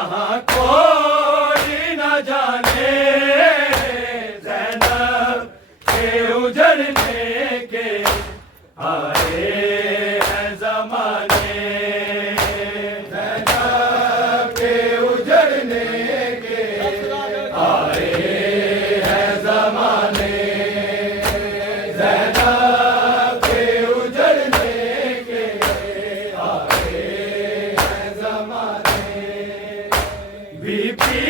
यहाँ कोई न जाने ज़ैनब के उजड़ने के आए हैं ज़माने। ज़ैनब के उजड़ने के आए हैं ज़माने। ज़ैनब के उजड़ने के आए हैं ज़माने। बीबी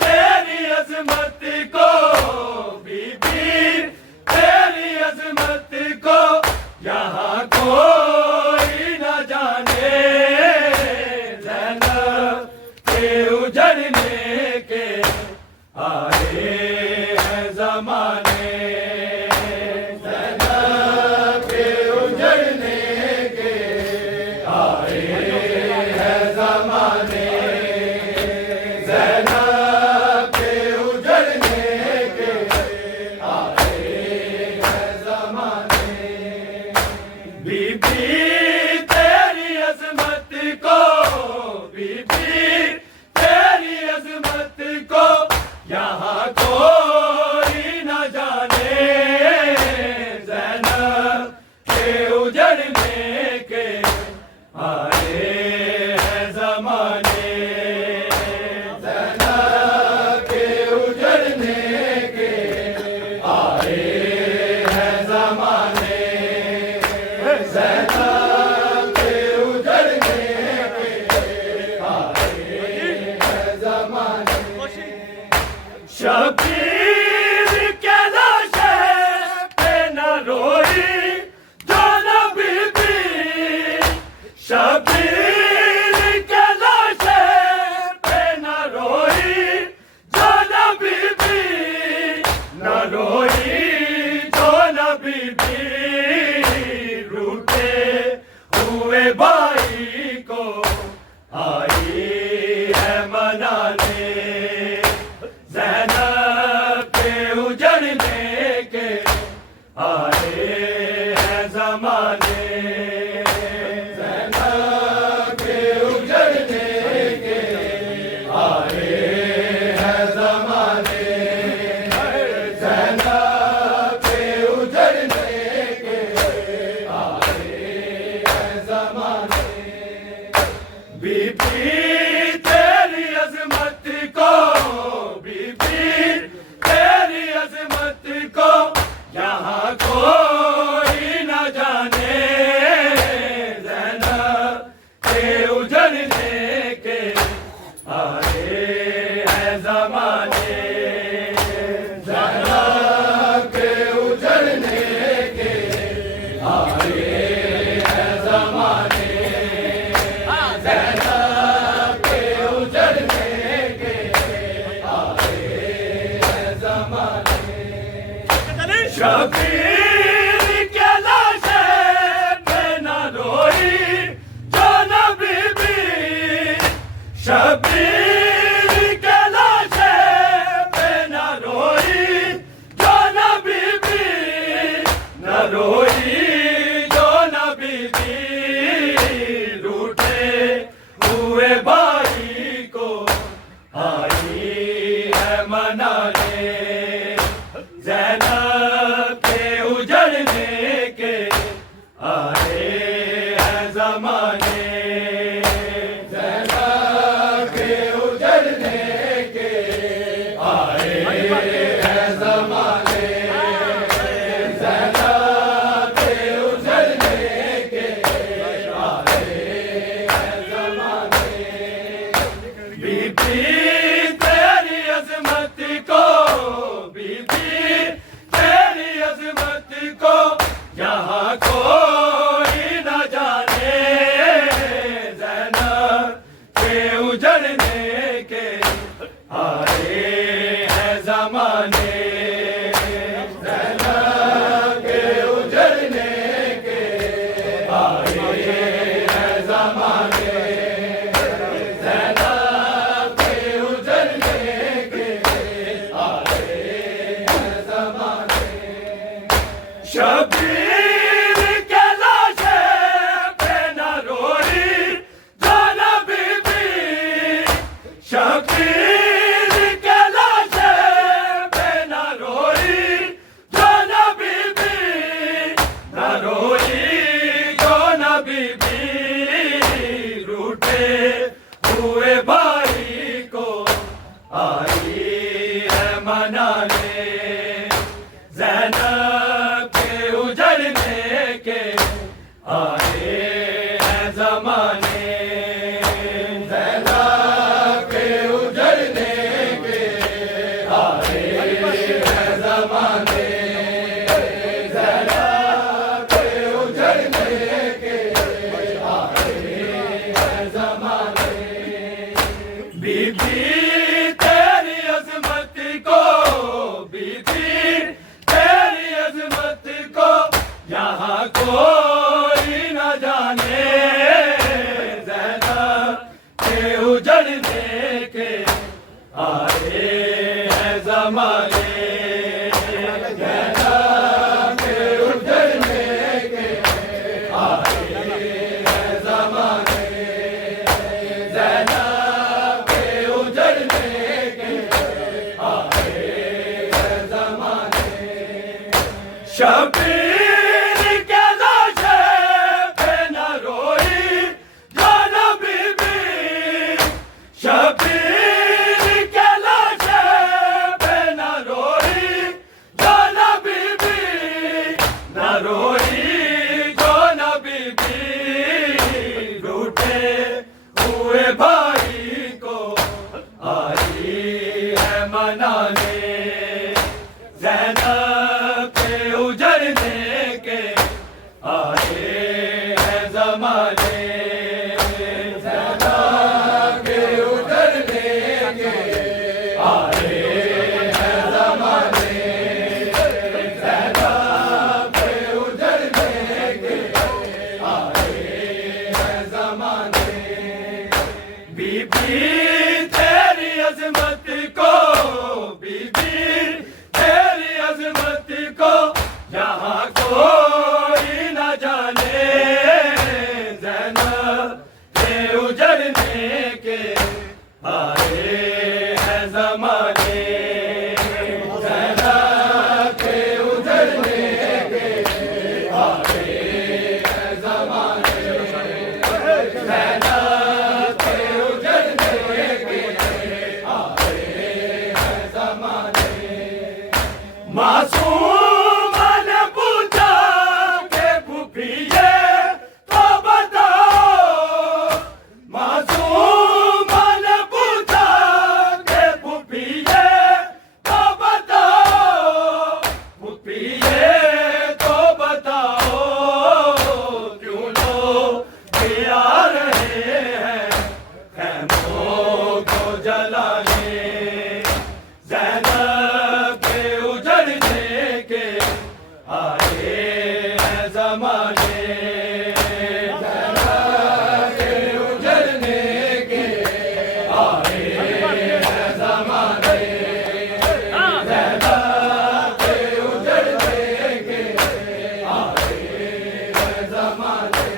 तेरी अज़मत को, बीबी तेरी अज़मत को यहाँ कोई न जाने। ज़ैनब के उजड़ने के आए हैं ज़माने। ज़ैनब के उजड़ने के आए हैं ज़माने। ज़ैनब के उजड़ने के आए हैं ज़माने। बीबी तेरी अज़मत को, बीबी तेरी अज़मत को यहाँ कोई न जाने। ज़ैनब के उजड़ने के आए हैं ज़माने। ज़ैनब के उजड़ने के आए हैं ज़माने। ज़ैनब के उजड़ने के आए हैं ज़माने। शबीर के लाशे पे न रोई जो न बीबी। शबीर के लाशे पे न रोई जो न बीबी। न रोई जो न बीबी। रूठे हुए भाई को आई है मनाने। ज़ैनब के उजड़ने के आए हैं ज़माने। ज़ैनब के उजड़ने के आए हैं ज़माने। ज़ैनब के उजड़ने के आए हैं ज़माने। बीबी तेरी अज़मत को, बीबी तेरी अज़मत को यहाँ कोई न जाने। ज़ैनब के उजड़ने के आए हैं ज़माने। ज़ैनब के उजड़ने के आए हैं ज़माने। ज़ैनब के उजड़ने के आए हैं ज़माने। शबीर के लाशे पे न रोई जो न बीबी। शबीर के लाशे पे न रोई जो न बीबी। न रोई जो न बीबी। रूठे हुए भाई को आई है मनाने। ज़ैनब के उजड़ने के आए हैं ज़माने। ज़ैनब के उजड़ने के आए हैं ज़माने। ज़ैनब के उजड़ने के आए हैं ज़माने। बीबी तेरी अज़मत को, बीबी तेरी अज़मत को यहाँ कोई न जाने। ज़ैनब के उजड़ने के आए हैं ज़माने। ज़ैनब के उजड़ने के आए हैं ज़माने। ज़ैनब के उजड़ने के आए हैं ज़माने। शबीर के लाशे पे न रोई जो न बीबी। शबीर के लाशे पे न रोई जो न बीबी, न रोई जो न बीबी, रूठे हुए भाई को आई है मनाने, ज़ैनब के उजड़ने के आए हैं ज़माने, ज़ैनब के उजड़ने के आए हैं ज़माने, ज़ैनब के उजड़ने के आए हैं ज़माने। बीबी तेरी अज़मत को, बीबी तेरी अज़मत को यहाँ कोई न जाने, ज़ैनब के उजड़ने के आए हैं ज़माने, ज़ैनब के उजड़ने के आए हैं ज़माने, ज़ैनब के उजड़ने के आए हैं ज़माने। शबीर के लाशे पे न रोई जो न बीबी, शबीर के लाशे पे न रोई जो न बीबी, न रोई जो न बीबी, रूठे हुए भाई को आई है मनाने, ज़ैनब के उजड़ने के आए हैं ज़माने, ज़ैनब के उजड़ने के आए हैं ज़माने, ज़ैनब के उजड़ने के आए हैं ज़माने। बीबी तेरी अज़मत को, बीबी तेरी अज़मत को यहाँ कोई न जाने, ज़ैनब के उजड़ने के आए हैं ज़माने, ज़ैनब के उजड़ने के आए हैं ज़माने, ज़ैनब के उजड़ने के आए हैं ज़माने। मासूम ने पूछा के फूफिए तो बताओ, मासूम ने पूछा के फूफिए तो बताओ, फूफिए तो बताओ, क्यों लोग आ रहे हैं खैमों को जलाने, ज़ैनब के उजड़ने के आए हैं ज़माने, ज़ैनब के उजड़ने के आए हैं ज़माने, ज़ैनब के उजड़ने के आए हैं ज़माने।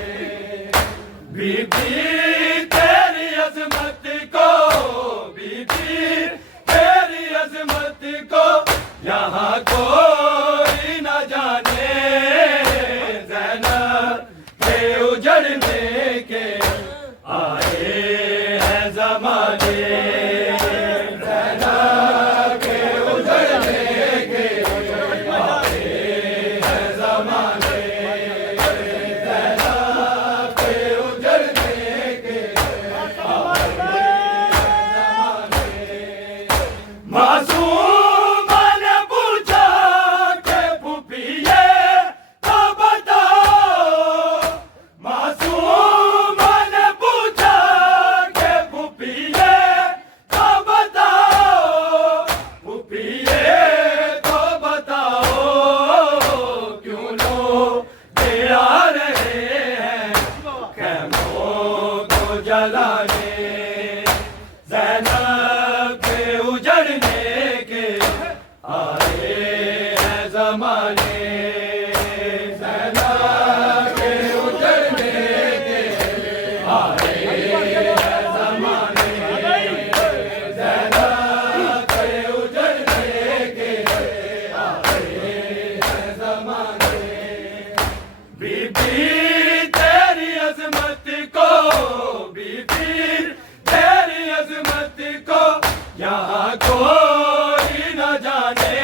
बीबी तेरी अज़मत को, बीबी तेरी अज़मत को यहाँ कोई न जाने, ज़ैनब के उजड़ने के आए हैं ज़माने, ज़ैनब के उजड़ने के आए हैं ज़माने, ज़ैनब के उजड़ने के आए हैं ज़माने। मासूम ने पूछा के फूफिए तो बताओ, मासूम ने पूछा के फूफिए तो बताओ, फूफिए तो बताओ, क्यों लोग आ रहे हैं खैमों को जलाने, ज़ैनब के उजड़ने के आए हैं ज़माने, ज़ैनब के उजड़ने के आए हैं ज़माने, यहाँ कोई न जाने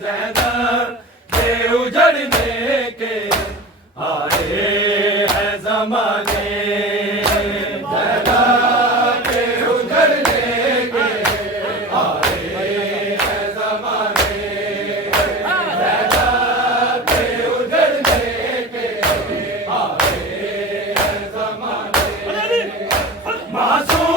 ज़ैनब के उजड़ने के आए हैं ज़माने। ज़ैनब के उजड़ने के आए हैं ज़माने। ज़ैनब के उजड़ने के आए हैं ज़माने। मासूम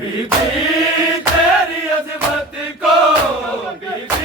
बीबी तेरी अज़मत को बीबी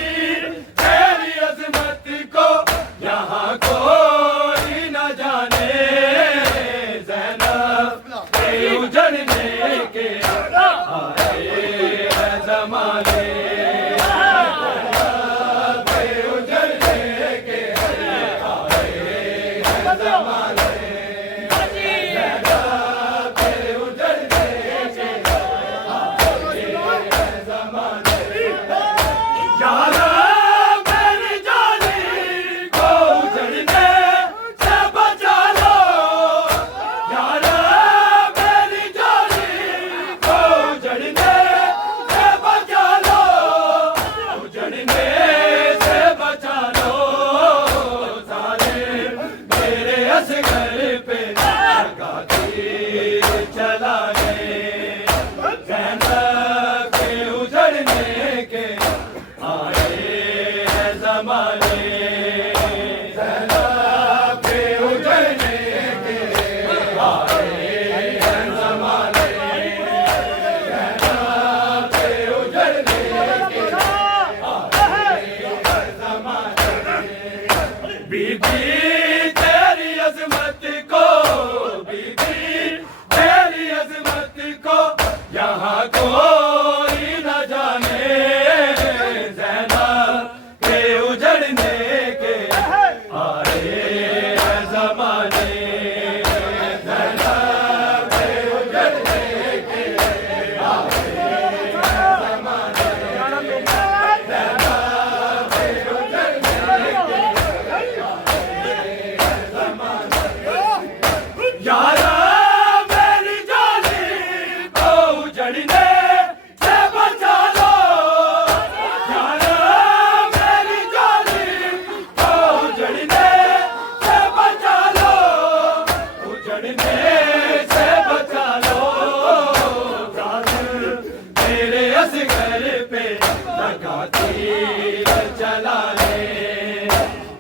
का तीर चलाने,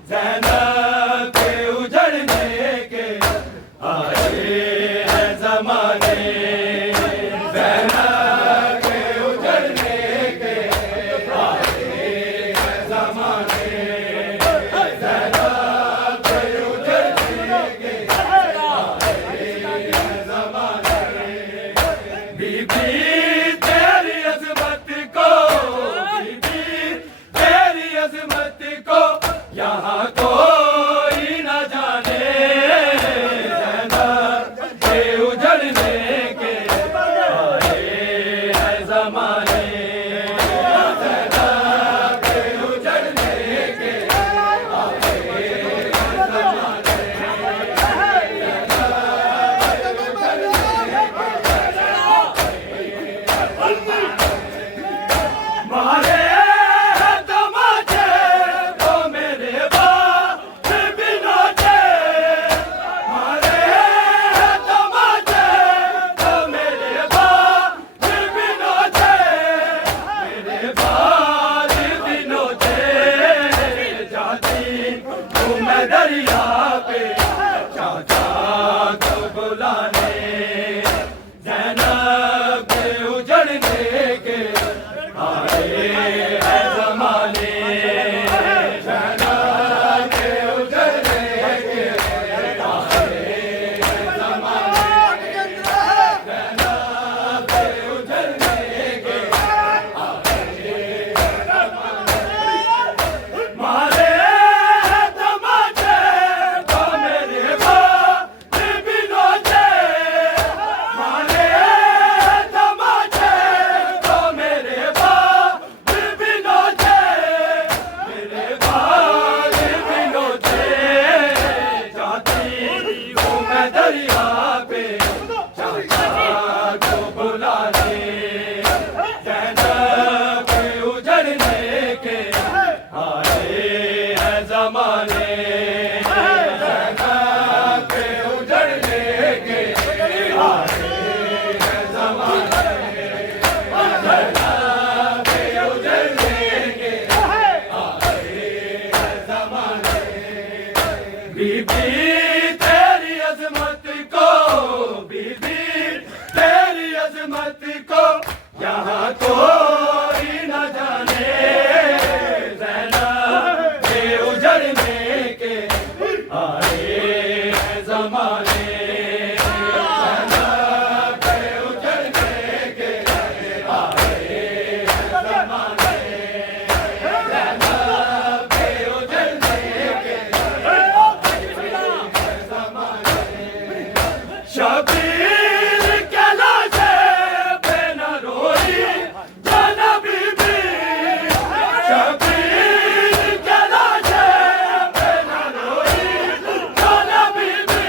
ज़ैनब के उजड़ने के आए हैं ज़माने, ज़ैनब के उजड़ने के आए हैं ज़माने, ज़ैनब के उजड़ने के आए हैं ज़माने। बीबी तेरी अज़मत को, बीबी तेरी अज़मत को यहाँ कोई न जाने, ज़ैनब के उजड़ने के आए हैं ज़माने, ज़ैनब के उजड़ने के आए हैं ज़माने, मारे हैं तमाचे तो मेरे बाप भी नोचे, मारे हैं तमाचे तो मेरे बाप भी नोचे, मेरे बाप भी नोचे, जाती हूँ मैं दरिया पे चाचा को बुलाने, ज़ैनब के उजड़ने के आए हैं ज़माने, ज़ैनब के उजड़ने के आए हैं ज़माने, ज़ैनब के उजड़ने के आए हैं ज़माने। मारे हैं तमाचे तो मेरे बाप भी नोचे, मारे हैं तमाचे तो मेरे बाप भी नोचे, मेरे बाप भी नोचे, जाती हूँ मैं दरिया पे चाचा को बुलाने, ज़ैनब के उजड़ने के आए हैं ज़माने, ज़ैनब के उजड़ने के आए हैं ज़माने, ज़ैनब के उजड़ने के आए हैं ज़माने। बीबी तेरी अज़मत को, बीबी तेरी अज़मत को यहाँ कोई न जाने, ज़ैनब के उजड़ने के आए हैं ज़माने, ज़ैनब के उजड़ने के आए हैं ज़माने, ज़ैनब के उजड़ने के आए हैं ज़माने। शबीर के लाशे पे न रोई जाना बीबी, शबीर के लाशे पे न रोई जाना बीबी,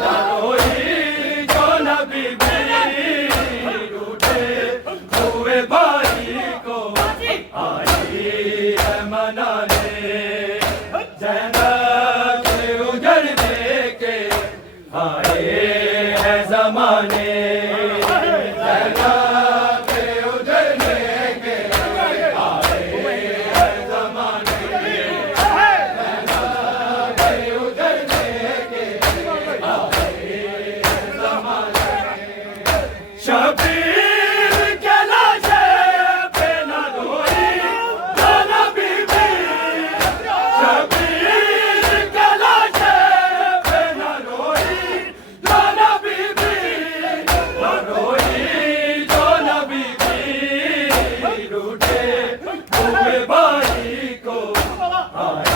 न रोई जाना बीबी, रूठे हुए भाई को आई है मनाने, ज़ैनब के उजड़ने के आए हैं ज़माने, ज़ैनब के उजड़ने के आए हैं ज़माने, ज़ैनब के उजड़ने के आए हैं ज़माने। शबीर के लाशे पे न रोई जाना बीबी, शबीर के लाशे पे न रोई जाना बीबी, न रोई जाना बीबी, रूठे हुए भाई को आए